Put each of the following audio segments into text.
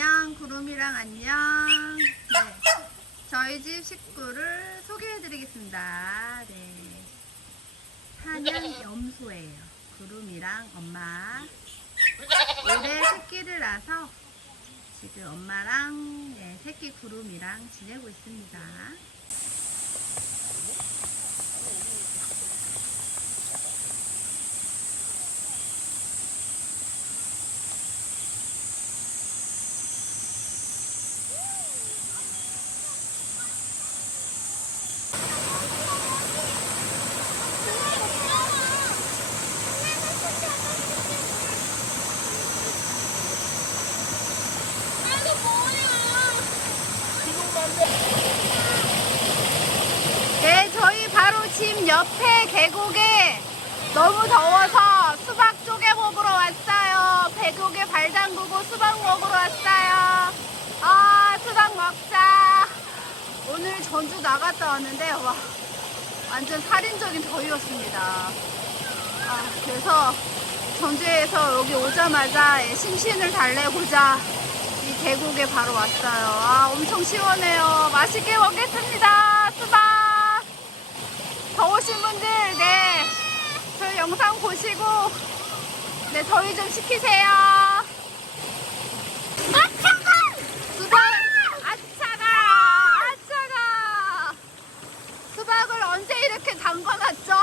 안녕 구름이랑 안녕. 네. 저희 집 식구를 소개해 드리겠습니다. 네. 한양 염소예요. 구름이랑 엄마. 올해 새끼를 낳아서 지금 엄마랑 네, 새끼 구름이랑 지내고 있습니다. 더워서 수박 쪼개 먹으러 왔어요. 계곡에 발 담그고 수박 먹으러 왔어요. 아, 수박 먹자. 오늘 전주 나갔다 왔는데, 와, 완전 살인적인 더위였습니다. 아, 그래서 전주에서 여기 오자마자 예, 심신을 달래고자 이 계곡에 바로 왔어요. 아, 엄청 시원해요. 맛있게 먹겠습니다. 수박. 더우신 분들, 네. 영상 보시고, 네, 더위 좀 식히세요. 수박! 아차가! 아차가! 수박을 언제 이렇게 담궈놨죠?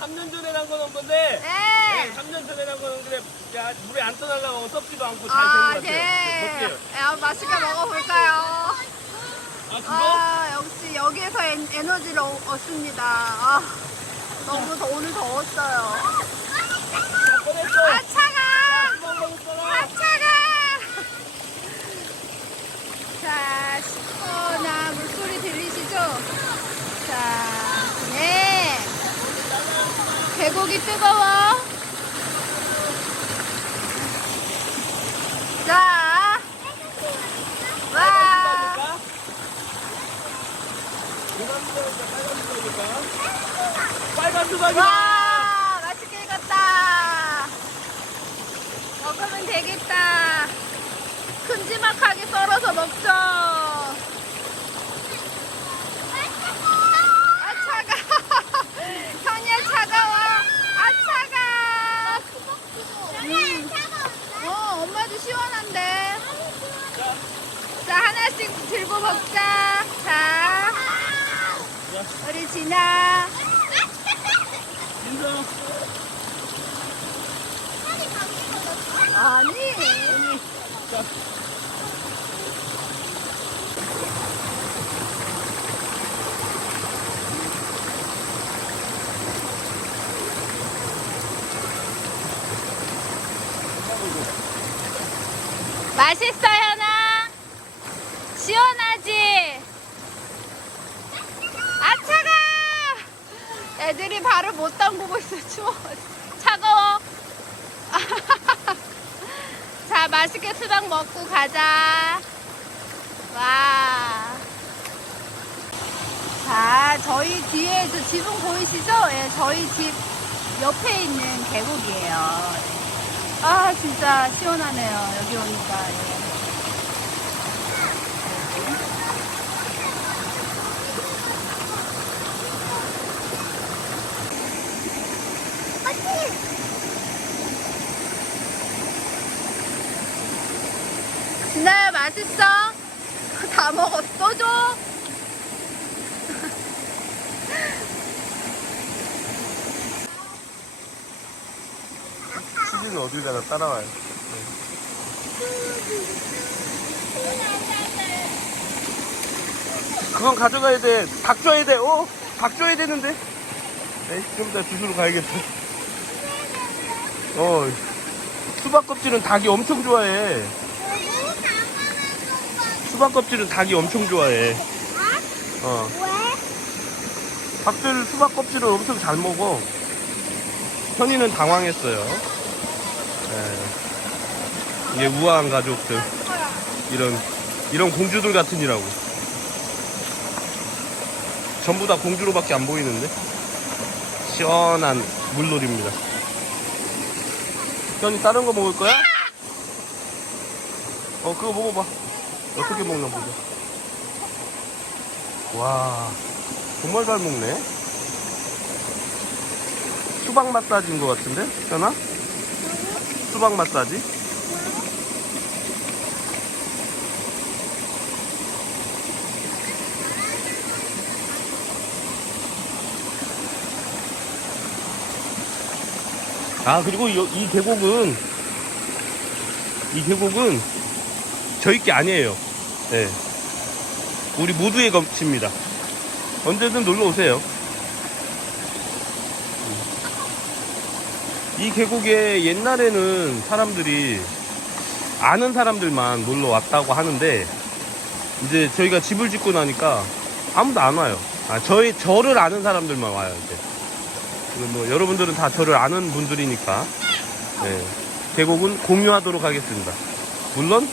3년 전에 담궈놓은 건데 네. 3년 전에 담궈놓은 건데 야, 물에 안 떠날라고 썩지도 않고 잘 아, 된것 같아요 네. 볼게요 네, 한번 맛있게 먹어볼까요? 아 그거? 아, 역시 여기에서 엔, 에너지를 얻- 얻습니다. 아, 너무 더, 오늘 더웠어요. 아, 차가! 아! 자, 시원한 물소리 들리시죠? 자, 네. 계곡이 뜨거워. 자, 와. 노란 수박이니까 빨간 수박이니까 수박이다 와 맛있게 익었다 먹으면 되겠다 큼지막하게 썰어서 먹죠 아 차가 현이야 차가워 아 차가 음. 어 엄마도 시원한데 자 하나씩 들고 먹자 자 우리 진아 인성 아니 자. 맛있어 현아 시원하지 아 차가 애들이 발을 못 담그고 있어 추워 차가워 자 맛있게 수박 먹고 가자 와. 자, 저희 뒤에 저 지붕 보이시죠? 예, 저희 집 옆에 있는 계곡이에요. 네. 아 진짜 시원하네요 여기 오니까 예. 진아야 맛있어? 다 먹었어 또 줘? 어딜 가나 따라와요 그건 가져가야 돼. 닭 줘야 돼. 어? 닭 줘야 되는데. 에이, 좀 이따 주스로 가야겠다. 어, 수박 껍질은 닭이 엄청 좋아해. 수박 껍질은 닭이 엄청 좋아해. 어. 닭들 수박 껍질을 엄청 잘 먹어. 현이는 당황했어요. 예. 이게 우아한 가족들. 이런, 이런 공주들 같으니라고. 전부 다 공주로밖에 안 보이는데 시원한 물놀이입니다 현이 다른 거 먹을 거야? 어 그거 먹어봐 어떻게 먹나 보자 와, 정말 잘 먹네. 수박 마사지인 것 같은데? 현아? 수박 마사지? 아, 그리고 이, 이 계곡은, 이 계곡은 저희 게 아니에요. 네. 우리 모두의 것입니다. 언제든 놀러 오세요. 이 계곡에 옛날에는 사람들이 아는 사람들만 놀러 왔다고 하는데 이제 저희가 집을 짓고 나니까 아무도 안 와요. 아, 저희 저를 아는 사람들만 와요 이제. 뭐 여러분들은 다 저를 아는 분들이니까 네. 계곡은 공유하도록 하겠습니다. 물론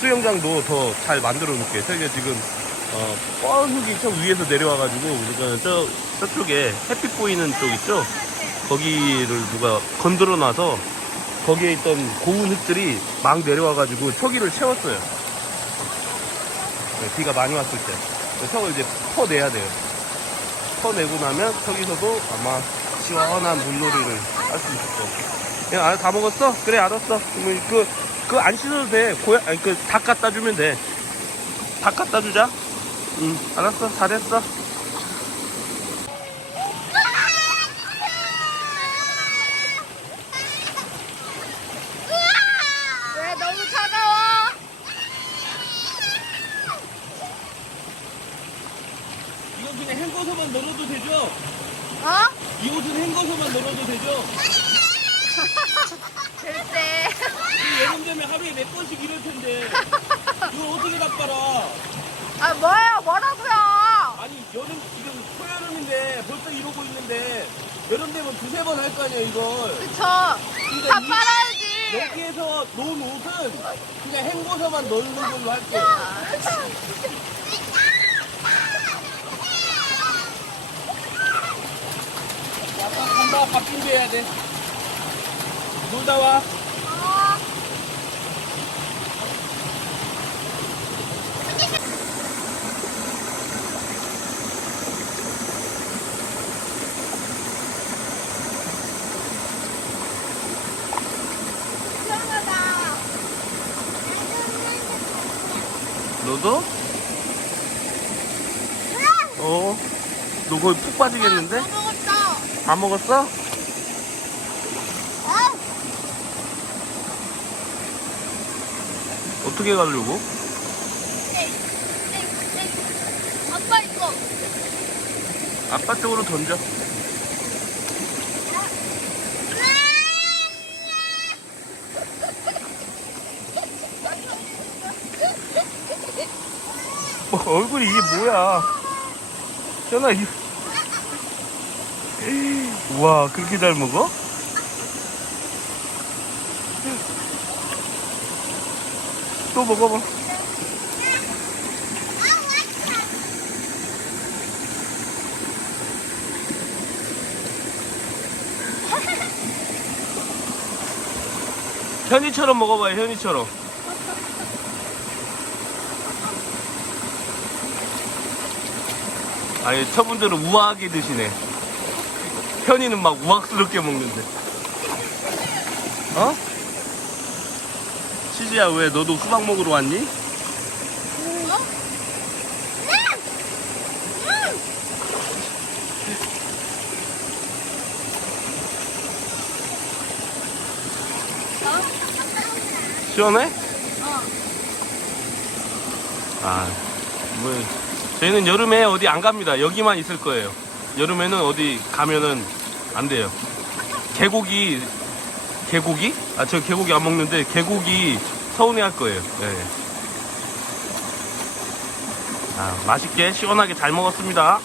수영장도 더 잘 만들어 놓을게요. 저희가 지금 어, 뻔흙이 저 위에서 내려와가지고 우리가 저 저쪽에 햇빛 보이는 쪽 있죠? 거기를 누가 건드려 놔서 거기에 있던 고운 흙들이 막 내려와가지고 초기를 채웠어요. 네, 비가 많이 왔을 때. 저걸 이제 퍼내야 돼요. 퍼내고 나면 저기서도 아마 시원한 물놀이를 할 수 있을 거고. 그냥 아, 다 먹었어? 그래, 알았어. 그러면 그, 그안 씻어도 돼. 고야, 아니, 그, 닭 갖다 주면 돼. 닭 갖다 주자. 응, 알았어. 잘했어. 왜 너무 차가워? 이건 그냥 헹궈서만 넣어도 되죠? 어? 이 옷은 헹궈서만 넣어도 되죠? 글쎄. 여름 되면 하루에 몇 번씩 이럴 텐데. 이거 어떻게 다 빨아? 아 뭐예요? 뭐라고요? 아니, 여름, 지금 초여름인데 벌써 이러고 있는데, 여름 되면 두세 번 할 거 아니야, 이걸. 그쵸? 다 그러니까 이- 빨아야지. 여기에서 놓은 옷은 그냥 헹궈서만 넣는 걸로 할게. 간다. 밥 준비해야 돼. 놀다 와. 어. 시원하다. 너도? 어. 너 거의 푹 빠지겠는데? 다 먹었어. 다 먹었어? 어? 어떻게 가려고? 아빠 이거. 아빠 쪽으로 던져. 얼굴이 이게 뭐야? 현아, 이. 와, 그렇게 잘 먹어? 또 먹어봐. 현이처럼 먹어봐요, 현이처럼. 아니, 저분들은 우아하게 드시네. 현이는 막 우악스럽게 먹는데. 어? 치즈야, 왜 너도 수박 먹으러 왔니? 어? 시원해? 어. 아, 뭐, 저희는 여름에 어디 안 갑니다. 여기만 있을 거예요. 여름에는 어디 가면은 안 돼요. 개고기, 개고기? 아, 저 개고기 안 먹는데, 개고기 서운해 할 거예요. 네. 아, 맛있게, 시원하게 잘 먹었습니다.